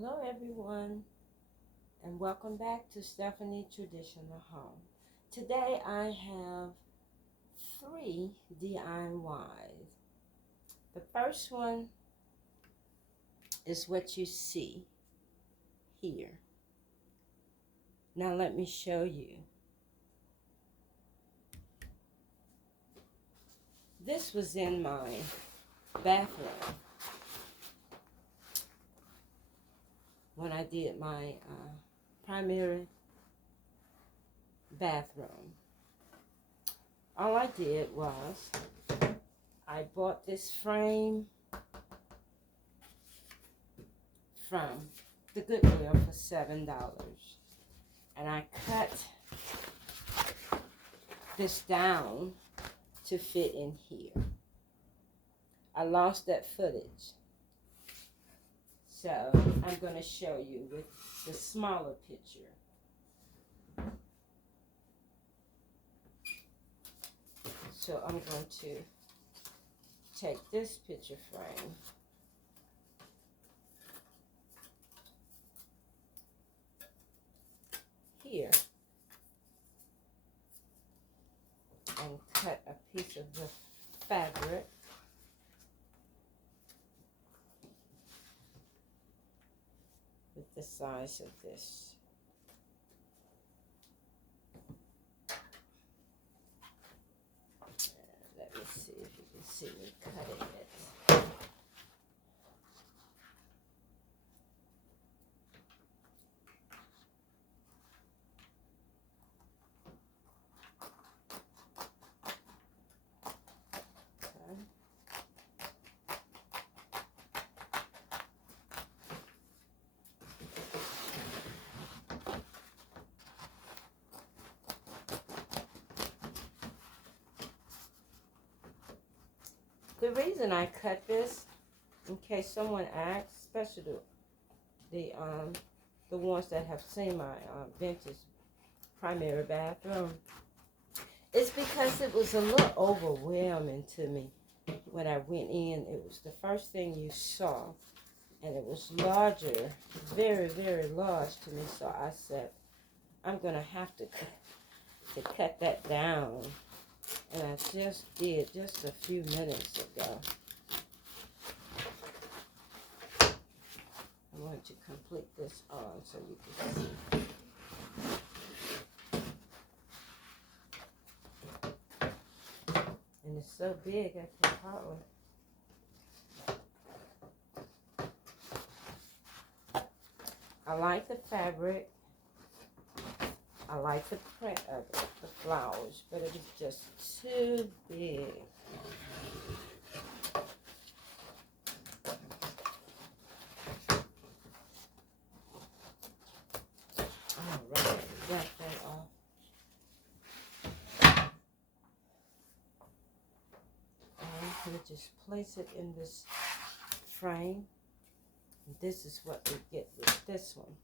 Hello everyone and welcome back to Stephanie Traditional Home. Today I have 3 DIYs. The first one is what you see here. Now let me show you. This was in my bathroom when I did my primary bathroom. All I did was I bought this frame from the Goodwill for $7, and I cut this down to fit in here. I lost that footage, so I'm going to show you with the smaller picture. So I'm going to take this picture frame here and cut a piece of the fabric with the size of this. Let me see if you can see me cutting it. The reason I cut this, in case someone asks, especially the ones that have seen my vintage primary bathroom, it's because it was a little overwhelming to me when I went in. It was the first thing you saw, and it was larger, very, very large to me. So I said, I'm gonna have to cut that down. And I just did just a few minutes ago. I'm going to complete this on so you can see. And it's so big I can hardly. I like the fabric. I like the print of it, the flowers, but it is just too big. Alright, got that off. I'm going to just place it in this frame. And this is what we get with this one.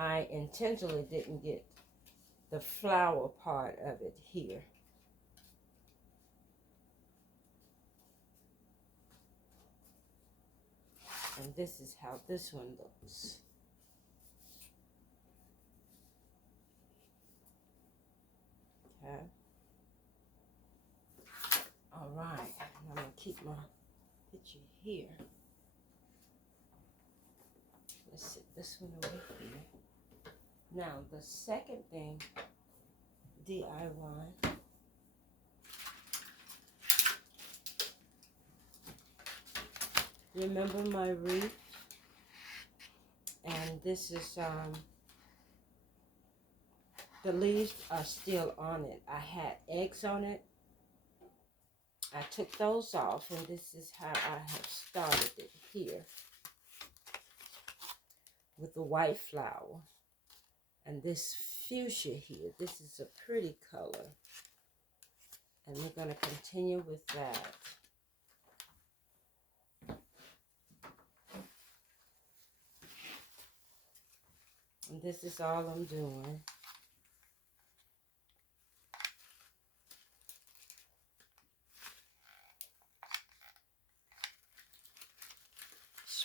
I intentionally didn't get the flower part of it here. And this is how this one looks. Okay. All right. I'm going to keep my picture here. Let's sit this one over here. Now, the second thing, DIY. Remember my wreath? And this is, the leaves are still on it. I had eggs on it. I took those off, and this is how I have started it here with the white flower. And this fuchsia here, this is a pretty color. And we're going to continue with that. And this is all I'm doing.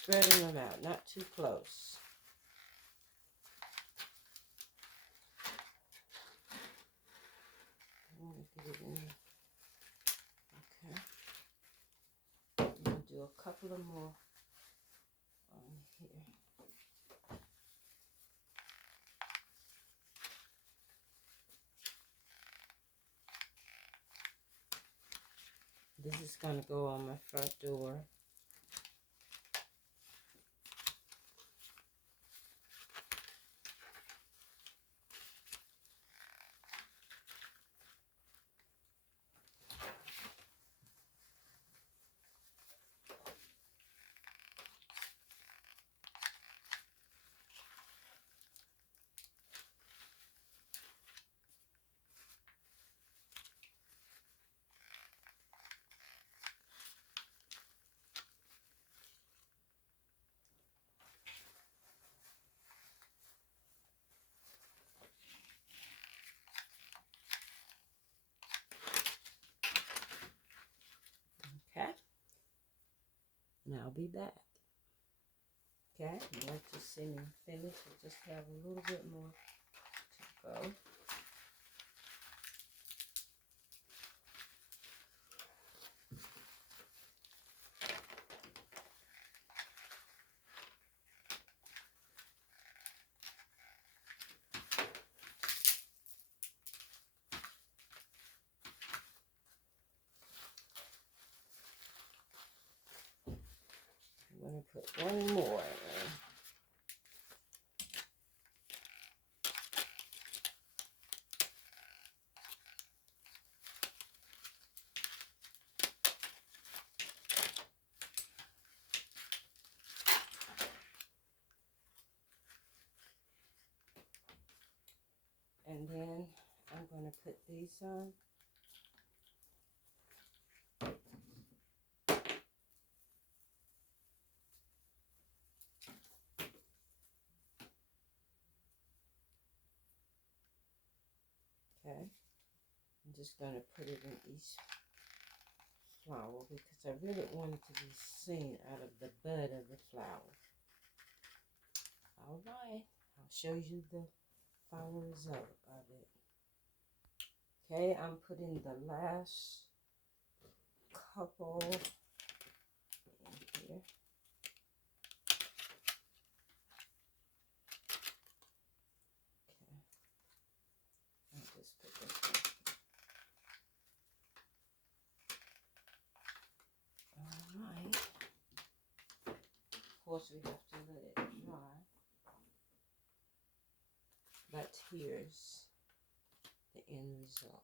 spreading them out, not too close. I want to get it in. Okay. I'm going to do a couple of more on here. This is going to go on my front door. Okay. And I'll be back. Okay, you want to see me finish? I just have a little bit more to go. I'm going to put one more in. And then I'm going to put these on. Okay. I'm just going to put it in each flower because I really want it to be seen out of the bud of the flower. All right. I'll show you the final result of it. Okay, I'm putting the last couple in here. Okay, I'll just put this one. All right. Of course, we have to let it dry. But here's the end result.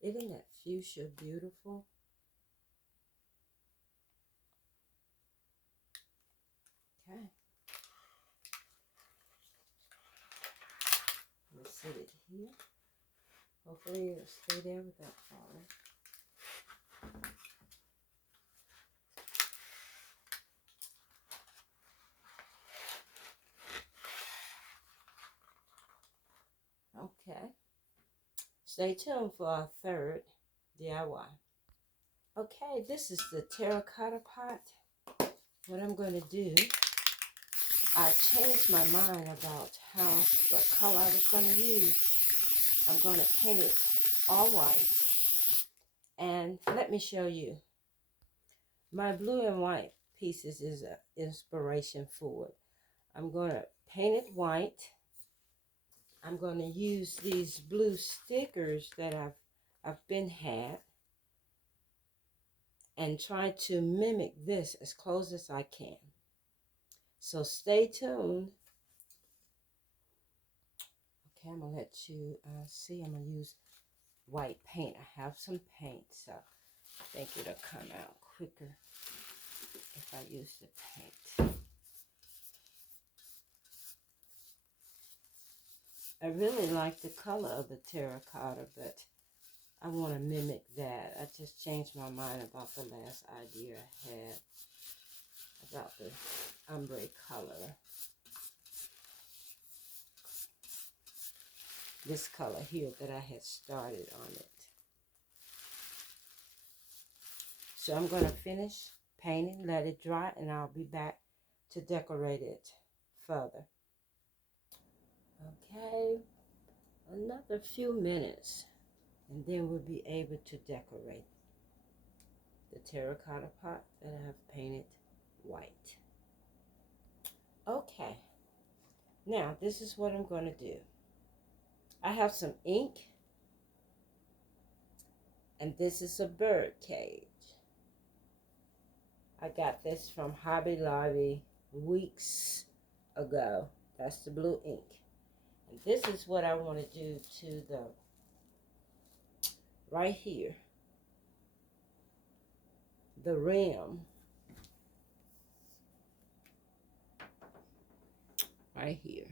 Isn't that fuchsia beautiful? Okay. Let's set it here. Hopefully it'll stay there without falling. Okay. Stay tuned for our third DIY. Okay, this is the terracotta pot. What I'm going to do, I changed my mind about what color I was going to use. I'm going to paint it all white. And let me show you. My blue and white pieces is an inspiration for it. I'm going to paint it white. I'm going to use these blue stickers that I've been had and try to mimic this as close as I can. So stay tuned. Okay, I'm going to let you see. I'm going to use white paint. I have some paint, so I think it'll come out quicker if I use the paint. I really like the color of the terracotta, but I want to mimic that. I just changed my mind about the last idea I had about the ombre color. This color here that I had started on it. So I'm going to finish painting, let it dry, and I'll be back to decorate it further. Okay, another few minutes, and then we'll be able to decorate the terracotta pot that I have painted white. Okay, now this is what I'm going to do. I have some ink, and this is a bird cage. I got this from Hobby Lobby weeks ago. That's the blue ink. And this is what I want to do to the, right here, the rim. Right here.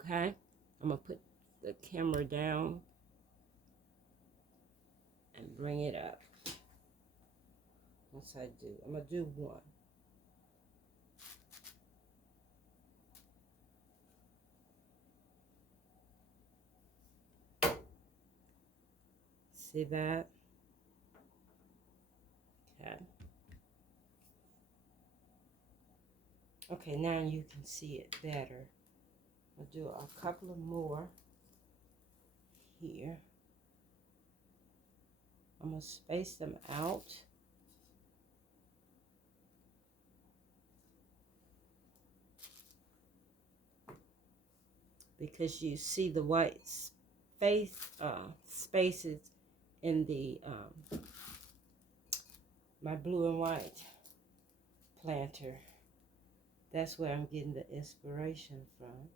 Okay? I'm going to put the camera down and bring it up. Once I do, I'm going to do one. See that? Okay. Okay, now you can see it better. I'll do a couple of more here. I'm going to space them out. Because you see the white spaces in the my blue and white planter. That's where I'm getting the inspiration from.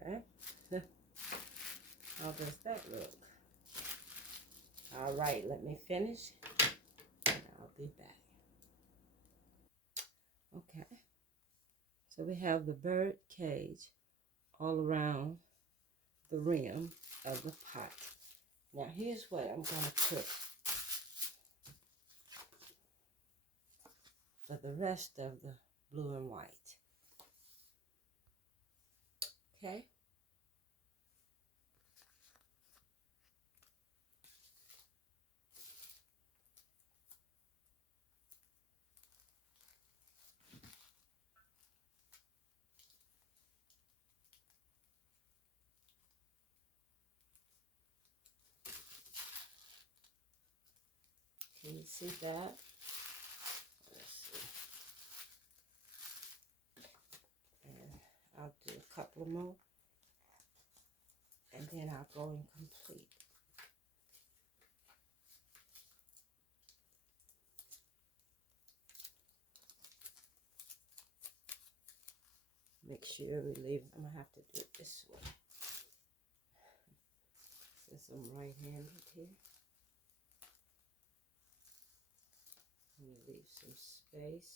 Okay. How does that look? All right, let me finish, and I'll be back. Okay. So we have the bird cage all around the rim of the pot. Now here's what I'm going to put for the rest of the blue and white. Okay. Can you see that? Let's see. And I'll do a couple more, and then I'll go and complete. Make sure we leave. I'm gonna have to do it this way. Since I'm right-handed here, I'm gonna leave some space.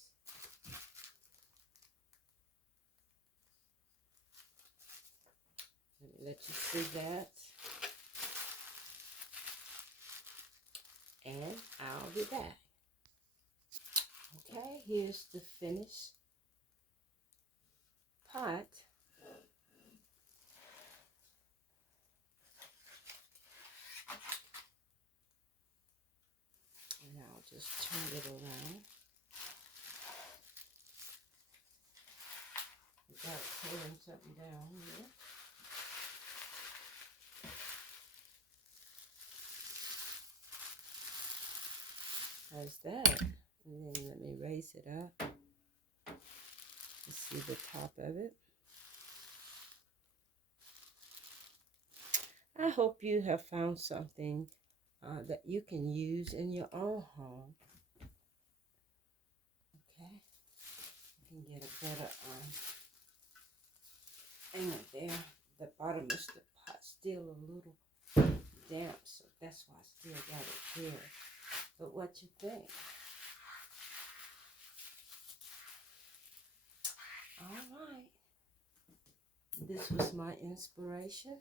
Let me let you see that. And I'll be back. Okay, here's the finished pot. And I'll just turn it around. Without pulling something down here. How's that? And then let me raise it up. You see the top of it. I hope you have found something that you can use in your own home. Okay, you can get a better angle there. The bottom of the pot still a little damp, so that's why I still got it there. But what you think? All right. This was my inspiration.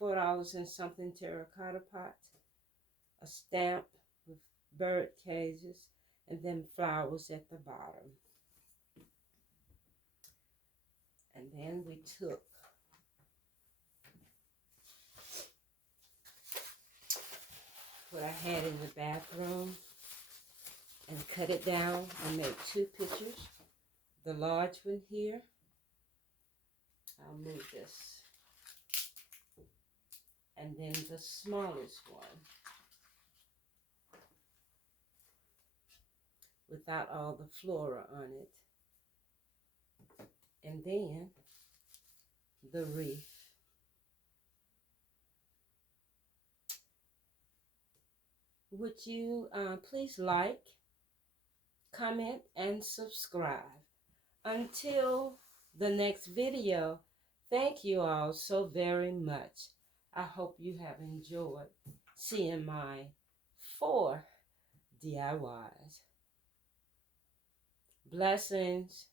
$4 and something terracotta pot, a stamp with bird cages, and then flowers at the bottom. And then we took what I had in the bathroom and cut it down. I made 2 pictures. The large one here. I'll move this. And then the smallest one. Without all the flora on it. And then the wreath. Would you please like, comment, and subscribe. Until the next video, thank you all so very much. I hope you have enjoyed seeing my 4 DIYs. Blessings.